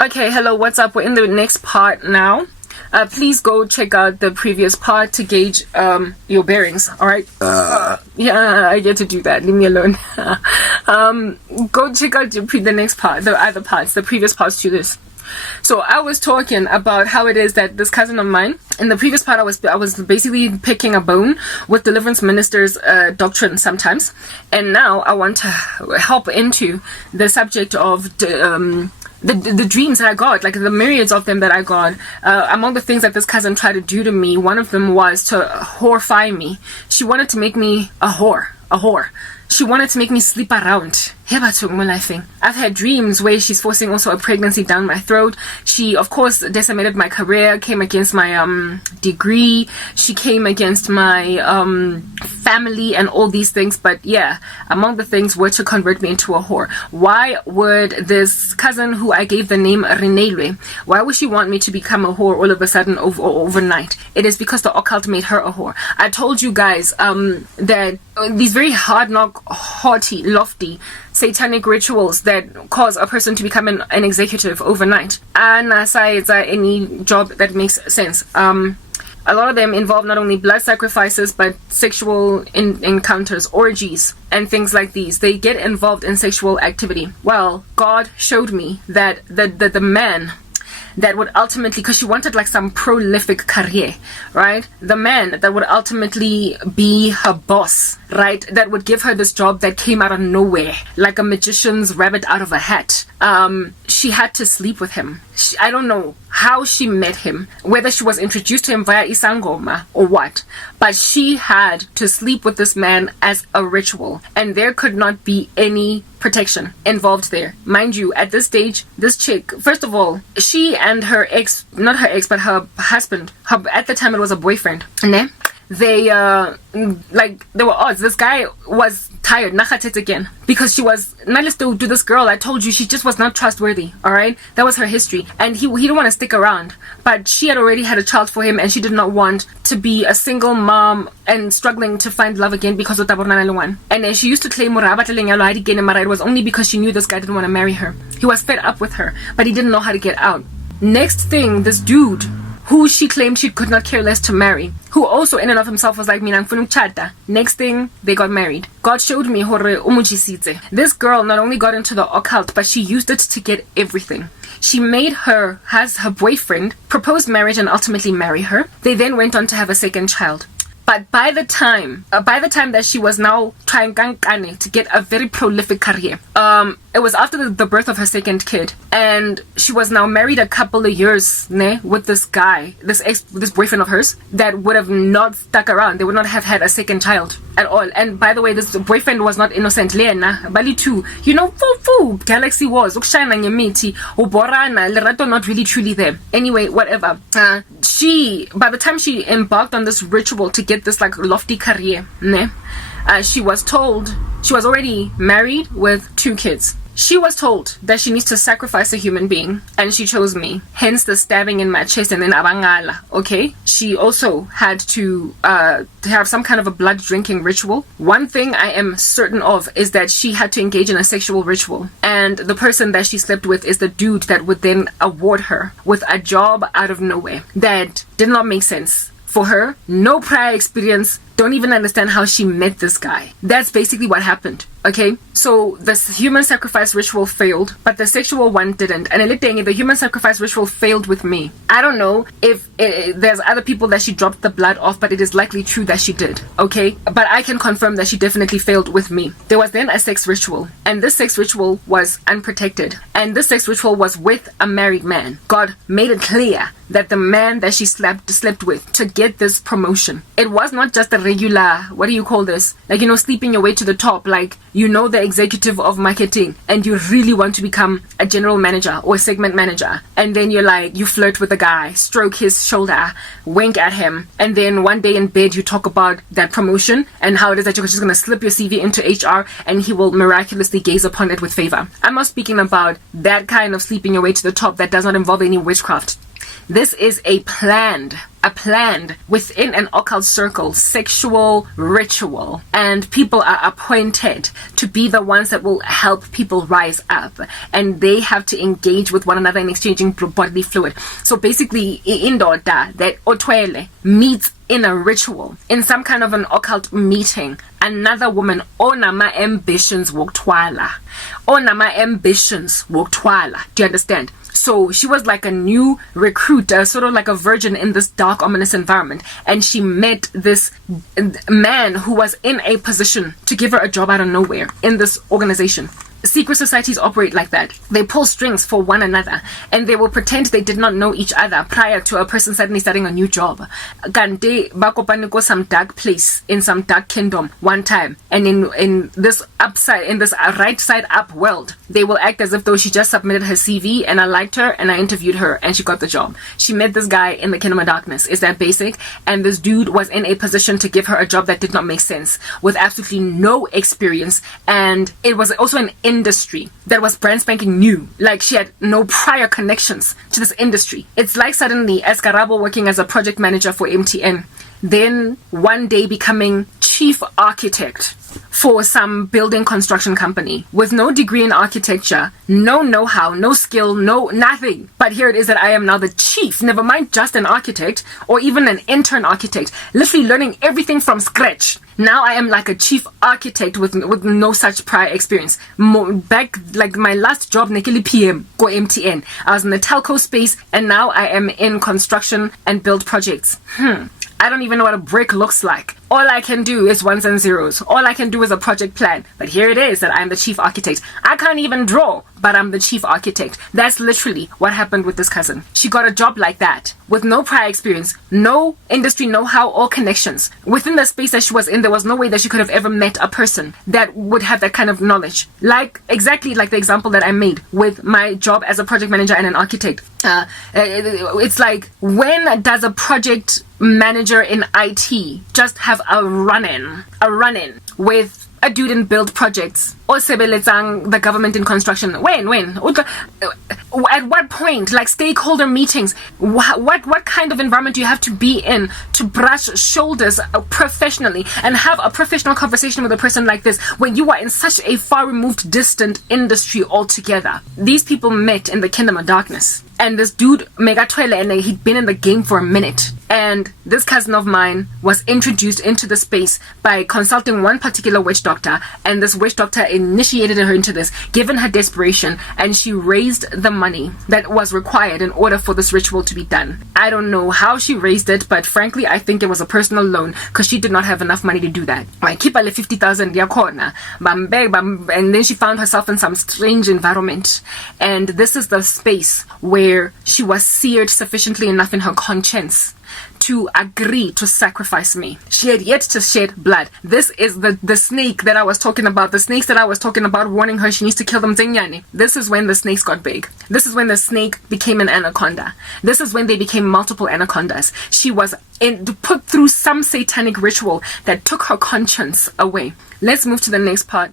Okay, hello, what's up? We're in the next part now. Please go check out the previous part to gauge your bearings, alright? Yeah, I get to do that. Leave me alone. Go check out the next part, the other parts, the previous parts to this. So I was talking about how it is that this cousin of mine, in the previous part I was basically picking a bone with deliverance ministers' doctrine sometimes, and now I want to help into the subject of the dreams that I got, like the myriads of them that I got. Among the things that this cousin tried to do to me, one of them was to horrify me. She wanted to make me a whore. She wanted to make me sleep around. I've had dreams where she's forcing also a pregnancy down my throat. She, of course, decimated my career, came against my degree. She came against my family and all these things. But yeah, among the things were to convert me into a whore. Why would this cousin who I gave the name Renelwe, why would she want me to become a whore all of a sudden overnight? It is because the occult made her a whore. I told you guys that these very hard knock, haughty, lofty, satanic rituals that cause a person to become an executive overnight. And aside any job that makes sense. A lot of them involve not only blood sacrifices but sexual encounters, orgies, and things like these. They get involved in sexual activity. Well, God showed me that the man that would ultimately, because she wanted like some prolific career, right? The man that would ultimately be her boss, right? That would give her this job that came out of nowhere, like a magician's rabbit out of a hat. She had to sleep with him. I don't know how she met him, whether she was introduced to him via Isangoma or what, but she had to sleep with this man as a ritual, and there could not be any protection involved there. Mind you, at this stage, this chick, first of all, she and her ex, not her ex, but her husband, at the time it was a boyfriend, ne? They there were odds. This guy was tired, nachatet again, because she was to this girl. I told you she just was not trustworthy. All right, that was her history, and he didn't want to stick around. But she had already had a child for him, and she did not want to be a single mom and struggling to find love again because of Tabornana. And then she used to claim it was only because she knew this guy didn't want to marry her. He was fed up with her, but he didn't know how to get out. Next thing, this dude, who she claimed she could not care less to marry, who also in and of himself was like, Mina ngifuna ukuchata. Next thing, they got married. God showed me hore umujisitse. This girl not only got into the occult, but she used it to get everything. She made her boyfriend propose marriage and ultimately marry her. They then went on to have a second child. But by the time that she was now trying to get a very prolific career, it was after the birth of her second kid, and she was now married a couple of years with this guy, this boyfriend of hers, that would have not stuck around. They would not have had a second child at all. And by the way, this boyfriend was not innocent. Lena, Bali too, Galaxy Wars, Lerato not really truly there. Anyway, whatever. By the time she embarked on this ritual to get this like lofty career, she was told she was already married with 2 kids. She was told that she needs to sacrifice a human being, and she chose me. Hence the stabbing in my chest and then abangala. Okay. She also had to have some kind of a blood drinking ritual. One thing I am certain of is that she had to engage in a sexual ritual, and the person that she slept with is the dude that would then award her with a job out of nowhere that did not make sense for her. No prior experience. Don't even understand how she met this guy. That's basically what happened. Okay, so the human sacrifice ritual failed, but the sexual one didn't. And the human sacrifice ritual failed with me. I don't know if there's other people that she dropped the blood off, but it is likely true that she did. Okay, but I can confirm that she definitely failed with me. There was then a sex ritual, and this sex ritual was unprotected. And this sex ritual was with a married man. God made it clear that the man that she slept with to get this promotion, it was not just a regular, what do you call this? Like, sleeping your way to the top, like, the executive of marketing, and you really want to become a general manager or a segment manager, and then you flirt with a guy, stroke his shoulder, wink at him, and then one day in bed you talk about that promotion and how it is that you're just going to slip your CV into HR and he will miraculously gaze upon it with favor. I'm not speaking about that kind of sleeping your way to the top that does not involve any witchcraft. This is a planned a planned within an occult circle sexual ritual, and people are appointed to be the ones that will help people rise up, and they have to engage with one another in exchanging bodily fluid. So basically, indoda that otwele meets in a ritual, in some kind of an occult meeting, another woman onama ambitions woktwala. Onama ambitions woktwala. Do you understand? So she was like a new recruit, sort of like a virgin in this dark, ominous environment. And she met this man who was in a position to give her a job out of nowhere in this organization. Secret societies operate like that. They pull strings for one another, and they will pretend they did not know each other prior to a person suddenly starting a new job. Gante bakopaniko some dark place in some dark kingdom one time, and in this right side up world, they will act as if though she just submitted her CV and I liked her and I interviewed her and she got the job. She met this guy in the kingdom of darkness. Is that basic? And this dude was in a position to give her a job that did not make sense, with absolutely no experience, and it was also an industry that was brand spanking new. Like, she had no prior connections to this industry. It's like suddenly Escarabo working as a project manager for MTN, then one day becoming chief architect for some building construction company with no degree in architecture, no know-how, no skill, no nothing. But here it is that I am now the chief, never mind just an architect or even an intern architect, literally learning everything from scratch. Now I am like a chief architect with no such prior experience. Back, like my last job, Nekili PM, go MTN. I was in the telco space, and now I am in construction and build projects. I don't even know what a brick looks like. All I can do is ones and zeros. All I can do is a project plan. But here it is that I'm the chief architect. I can't even draw, but I'm the chief architect. That's literally what happened with this cousin. She got a job like that with no prior experience, no industry know-how or connections. Within the space that she was in, there was no way that she could have ever met a person that would have that kind of knowledge. Exactly like the example that I made with my job as a project manager and an architect. It's like, when does a project manager in IT just have a run-in with a dude in build projects or sebeletsang the government in construction? When at what point? Like, stakeholder meetings, what kind of environment do you have to be in to brush shoulders professionally and have a professional conversation with a person like this when you are in such a far removed, distant industry altogether? These people met in the kingdom of darkness, and this dude Megatwele, and he'd been in the game for a minute. And this cousin of mine was introduced into the space by consulting one particular witch doctor, and this witch doctor initiated her into this, given her desperation, and she raised the money that was required in order for this ritual to be done. I don't know how she raised it, but frankly, I think it was a personal loan, because she did not have enough money to do that. I keep her 50,000 corner, and then she found herself in some strange environment, and this is the space where she was seared sufficiently enough in her conscience to agree to sacrifice me. She had yet to shed blood. This is the snake that I was talking about. The snakes that I was talking about, warning her she needs to kill them. This is when the snakes got big. This is when the snake became an anaconda. This is when they became multiple anacondas. She was put through some satanic ritual that took her conscience away. Let's move to the next part.